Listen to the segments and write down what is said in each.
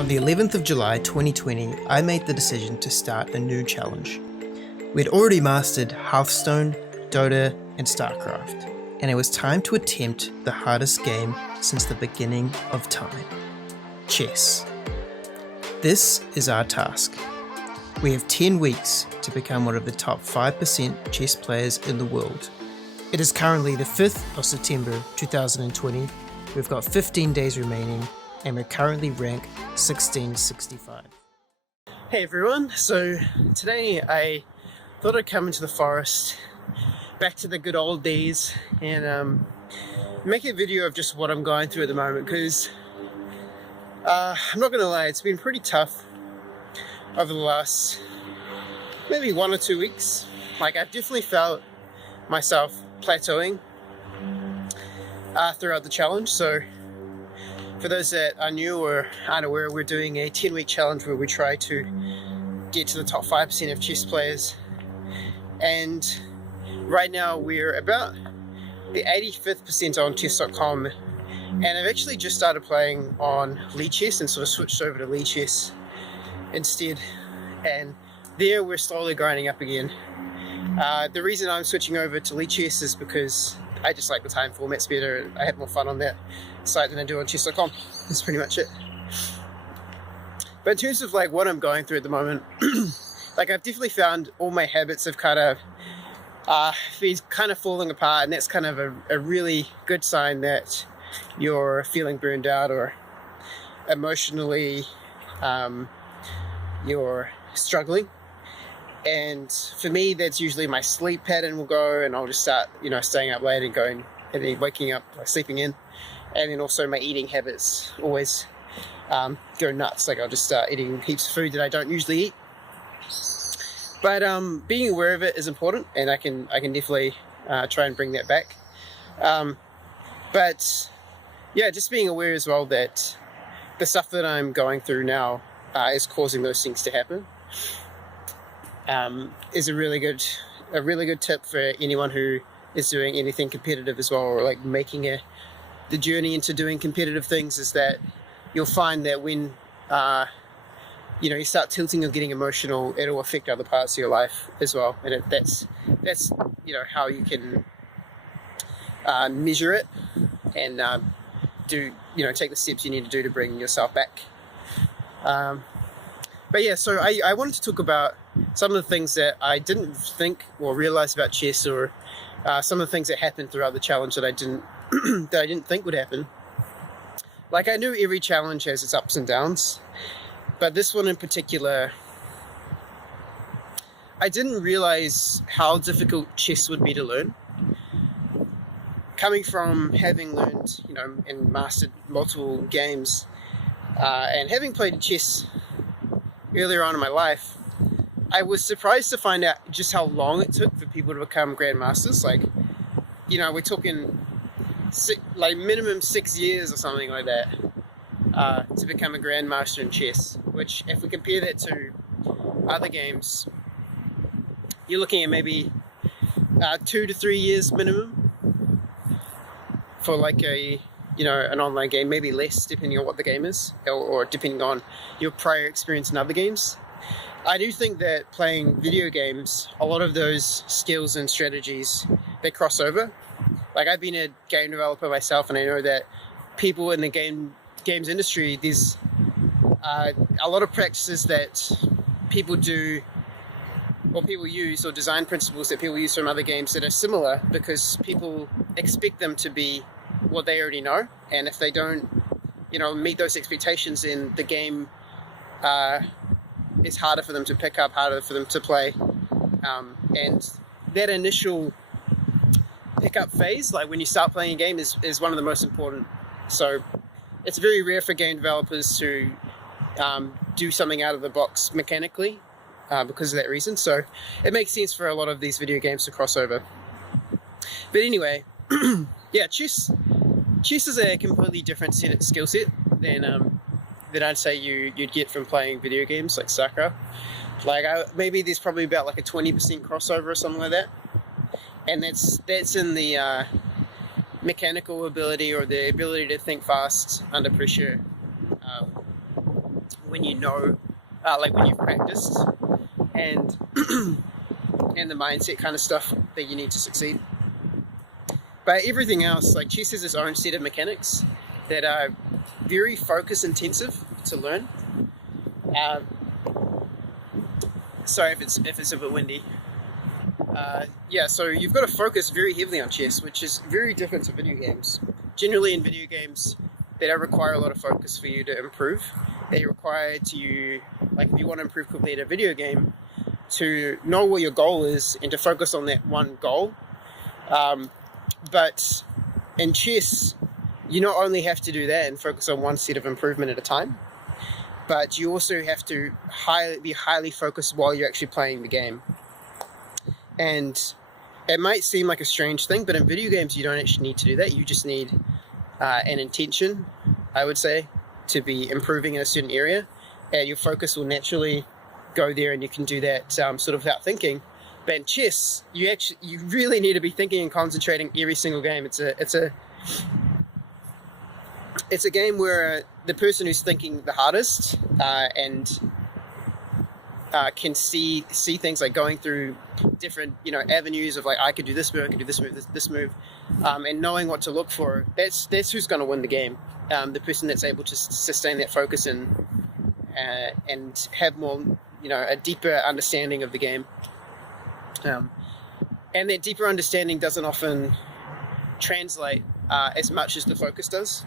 On the 11th of July 2020, I made the decision to start a new challenge. We'd already mastered Hearthstone, Dota, and StarCraft, and it was time to attempt the hardest game since the beginning of time: chess. This is our task. We have 10 weeks to become one of the top 5% chess players in the world. It is currently the 5th of September 2020. We've got 15 days remaining, and we're currently ranked 1665. Hey everyone, so today I thought I'd come into the forest, back to the good old days, and make a video of just what I'm going through at the moment, because I'm not gonna lie, it's been pretty tough over the last maybe 1 or 2 weeks. Like, I've definitely felt myself plateauing throughout the challenge. So for those that are new or aren't aware, we're doing a 10-week challenge where we try to get to the top 5% of chess players, and right now we're about the 85th percentile on chess.com, and I've actually just started playing on Lichess and sort of switched over to Lichess instead, and there we're slowly grinding up again. The reason I'm switching over to Lichess is because I just like the time formats better. I have more fun on that site than I do on chess.com. That's pretty much it. But in terms of like what I'm going through at the moment, like, I've definitely found all my habits have kind of been kind of falling apart, and that's kind of a really good sign that you're feeling burned out or emotionally you're struggling. And for me, that's usually my sleep pattern will go, and I'll just start, staying up late and going and then waking up, like sleeping in. And then also my eating habits always go nuts. Like, I'll just start eating heaps of food that I don't usually eat. But being aware of it is important, and I can definitely try and bring that back. But yeah, just being aware as well that the stuff that I'm going through now is causing those things to happen. Is a really good tip for anyone who is doing anything competitive as well, or like making the journey into doing competitive things, is that you'll find that when you start tilting or getting emotional, it'll affect other parts of your life as well, and that's how you can measure it and take the steps you need to do to bring yourself back. But yeah, so I wanted to talk about some of the things that I didn't think or realize about chess, or some of the things that happened throughout the challenge that I didn't that I didn't think would happen. Like, I knew every challenge has its ups and downs, but this one in particular, I didn't realize how difficult chess would be to learn. Coming from having learned, and mastered multiple games, and having played chess earlier on in my life, I was surprised to find out just how long it took for people to become grandmasters. Like, we're talking minimum 6 years or something like that to become a grandmaster in chess, which, if we compare that to other games, you're looking at maybe 2 to 3 years minimum for like an online game, maybe less depending on what the game is, or depending on your prior experience in other games. I do think that playing video games, a lot of those skills and strategies, they cross over. Like, I've been a game developer myself, and I know that people in the games industry, there's a lot of practices that people do, or people use, or design principles that people use from other games that are similar, because people expect them to be what they already know, and if they don't meet those expectations, then the game is harder for them to pick up, harder for them to play, and that initial pickup phase, like when you start playing a game, is one of the most important. So it's very rare for game developers to do something out of the box mechanically because of that reason. So it makes sense for a lot of these video games to cross over. But anyway, yeah, chess is a completely different skill set than I'd say you'd get from playing video games like StarCraft. Like, maybe there's probably about like a 20% crossover or something like that, and that's in the mechanical ability, or the ability to think fast under pressure, when you know, like when you've practiced, and and the mindset kind of stuff that you need to succeed. But everything else, like chess has its own set of mechanics that are very focus intensive to learn. Sorry if it's a bit windy. Yeah, so you've got to focus very heavily on chess, which is very different to video games. Generally in video games, they don't require a lot of focus for you to improve. They require you, like if you want to improve quickly at a video game, to know what your goal is and to focus on that one goal. But in chess, you not only have to do that and focus on one set of improvement at a time, but you also have to be highly focused while you're actually playing the game. And it might seem like a strange thing, but in video games, you don't actually need to do that. You just need an intention, I would say, to be improving in a certain area, and your focus will naturally go there, and you can do that sort of without thinking. But in chess, you really need to be thinking and concentrating every single game. It's a game where the person who's thinking the hardest and can see things, like going through different avenues of like, I could do this move, I could do this move, this move, and knowing what to look for. That's who's going to win the game. The person that's able to sustain that focus and have more a deeper understanding of the game. And that deeper understanding doesn't often translate as much as the focus does,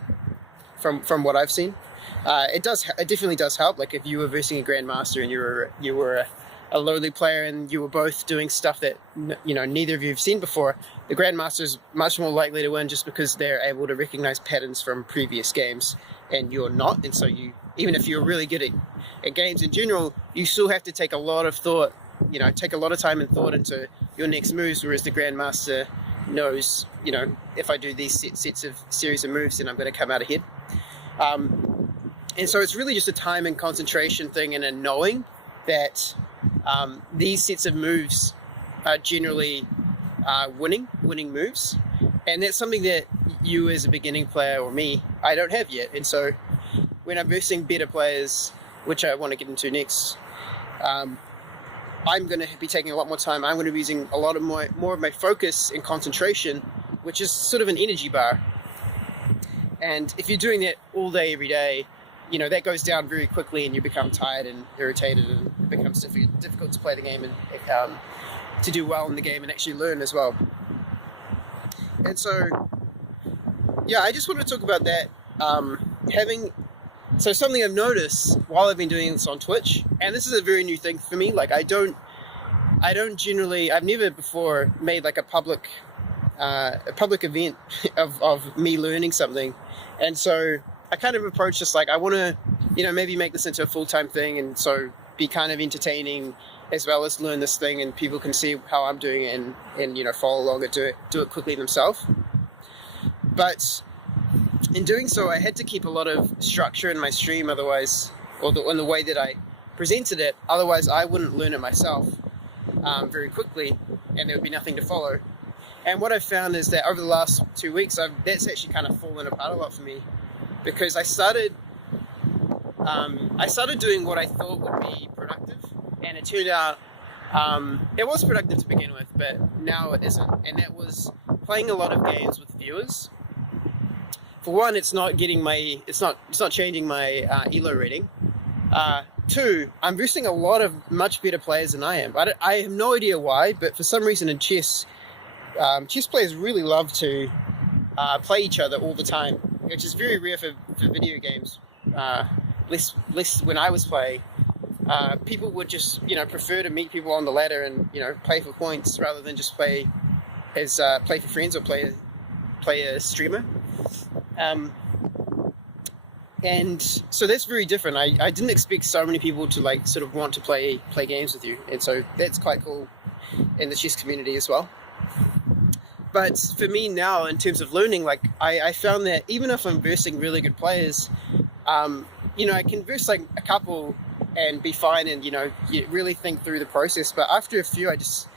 from what I've seen. It definitely does help. Like if you were versing a grandmaster and you were a lowly player and you were both doing stuff that neither of you have seen before, the grandmaster is much more likely to win just because they're able to recognize patterns from previous games and you're not. And so even if you're really good at games in general, you still have to take a lot of thought, take a lot of time and thought into your next moves, whereas the grandmaster knows, if I do these sets of series of moves, then I'm going to come out ahead. And so it's really just a time and concentration thing, and a knowing that these sets of moves are generally winning moves. And that's something that you as a beginning player, or me, I don't have yet. And so when I'm versing better players, which I want to get into next, I'm going to be taking a lot more time. I'm going to be using a lot of more of my focus and concentration, which is sort of an energy bar. And if you're doing that all day, every day, that goes down very quickly and you become tired and irritated, and it becomes difficult to play the game and to do well in the game and actually learn as well. And so, yeah, I just want to talk about that. So something I've noticed while I've been doing this on Twitch, and this is a very new thing for me, like I've never before made like a public event of me learning something. And so I kind of approach this like, I want to, maybe make this into a full-time thing, and so be kind of entertaining as well as learn this thing, and people can see how I'm doing it and follow along and do it quickly themselves. But in doing so, I had to keep a lot of structure in my stream, otherwise, or in the way that I presented it, otherwise I wouldn't learn it myself very quickly, and there would be nothing to follow. And what I've found is that over the last 2 weeks, that's actually kind of fallen apart a lot for me, because I started doing what I thought would be productive, and it turned out it was productive to begin with, but now it isn't. And that was playing a lot of games with viewers. For one, it's not changing my ELO rating. Two, I'm versing a lot of much better players than I am. I have no idea why, but for some reason in chess players really love to play each other all the time, which is very rare for video games. Less when I was playing. People would just prefer to meet people on the ladder and play for points rather than just play for friends or play a streamer. And so that's very different. I didn't expect so many people to sort of want to play games with you, and so that's quite cool in the chess community as well. But for me now, in terms of learning, I found that even if I'm versing really good players, I can verse a couple and be fine, and you really think through the process. But after a few, I just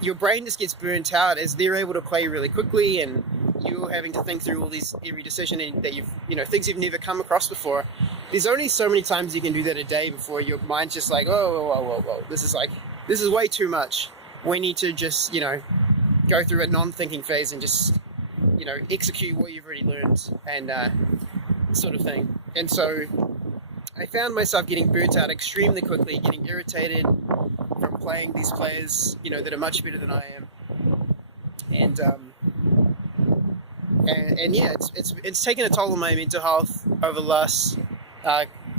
your brain just gets burnt out as they're able to play really quickly, and you're having to think through every decision that things you've never come across before. there's only so many times you can do that a day before your mind's just like, whoa, this is way too much. We need to just, go through a non-thinking phase and just, execute what you've already learned and sort of thing. And so I found myself getting burnt out extremely quickly, getting irritated from playing these players, that are much better than I am. And yeah, it's taken a toll on my mental health over the last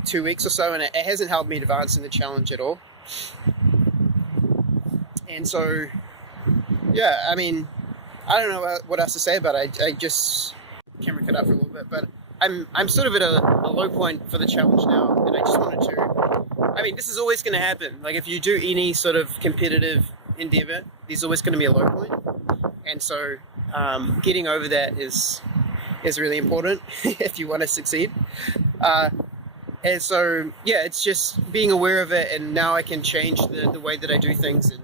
2 weeks or so, and it hasn't helped me advance in the challenge at all. And so, yeah, I mean, I don't know what else to say about it. I just camera cut out for a little bit, but I'm sort of at a low point for the challenge now, and I just wanted to. I mean, this is always going to happen. Like, if you do any sort of competitive endeavor, there's always going to be a low point, and so getting over that is really important if you want to succeed. And so, yeah, it's just being aware of it, and now I can change the way that I do things, and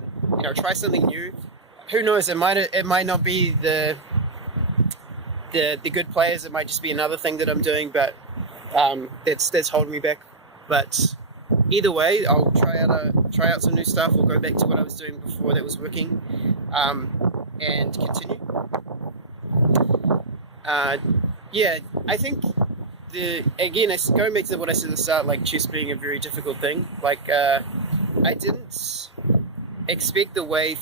try something new. Who knows? It might not be the good players. It might just be another thing that I'm doing, but that's holding me back. But either way, I'll try out some new stuff. We'll go back to what I was doing before that was working, and continue. Yeah, I think going back to what I said at the start, like chess being a very difficult thing. Like I didn't expect the way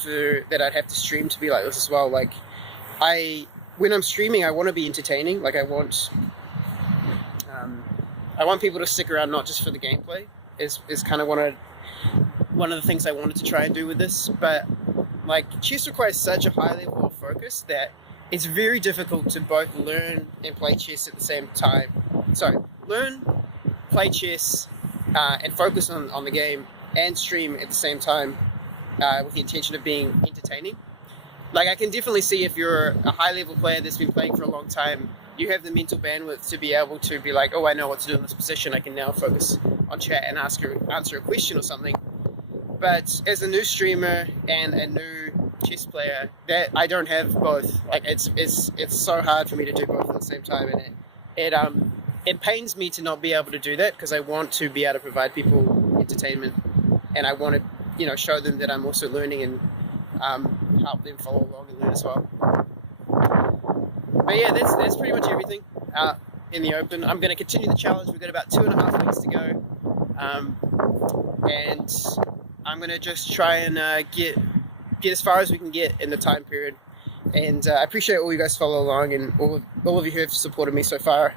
that I'd have to stream to be like this as well. Like when I'm streaming, I want to be entertaining. Like I want people to stick around, not just for the gameplay. Is kind of one of the things I wanted to try and do with this. But like chess requires such a high level of focus that it's very difficult to both learn and play chess at the same time. So learn, play chess, and focus on the game, and stream at the same time with the intention of being entertaining. Like I can definitely see if you're a high level player that's been playing for a long time, you have the mental bandwidth to be able to be like, oh, I know what to do in this position. I can now focus on chat and answer a question or something. But as a new streamer and a new chess player, that I don't have both. Like it's so hard for me to do both at the same time, and it pains me to not be able to do that, because I want to be able to provide people entertainment, and I want to show them that I'm also learning, and help them follow along and learn as well. But yeah, that's pretty much everything out in the open. I'm going to continue the challenge. We've got about 2.5 weeks to go, and I'm going to just try and get as far as we can get in the time period. And I appreciate all you guys follow along, and all of you who have supported me so far.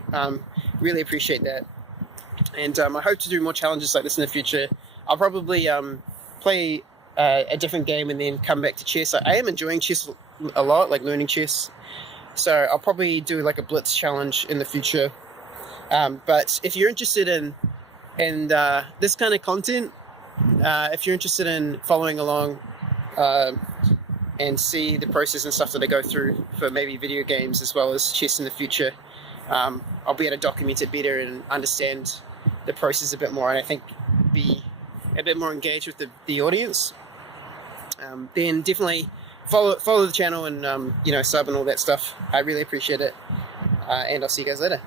Really appreciate that. And I hope to do more challenges like this in the future. I'll probably play a different game and then come back to chess. I am enjoying chess a lot, like learning chess. So I'll probably do like a blitz challenge in the future. But if you're interested in this kind of content, if you're interested in following along and see the process and stuff that I go through for maybe video games as well as chess in the future, I'll be able to document it better and understand the process a bit more, and I think be a bit more engaged with the audience. Then definitely follow the channel and sub and all that stuff. I really appreciate it, and I'll see you guys later.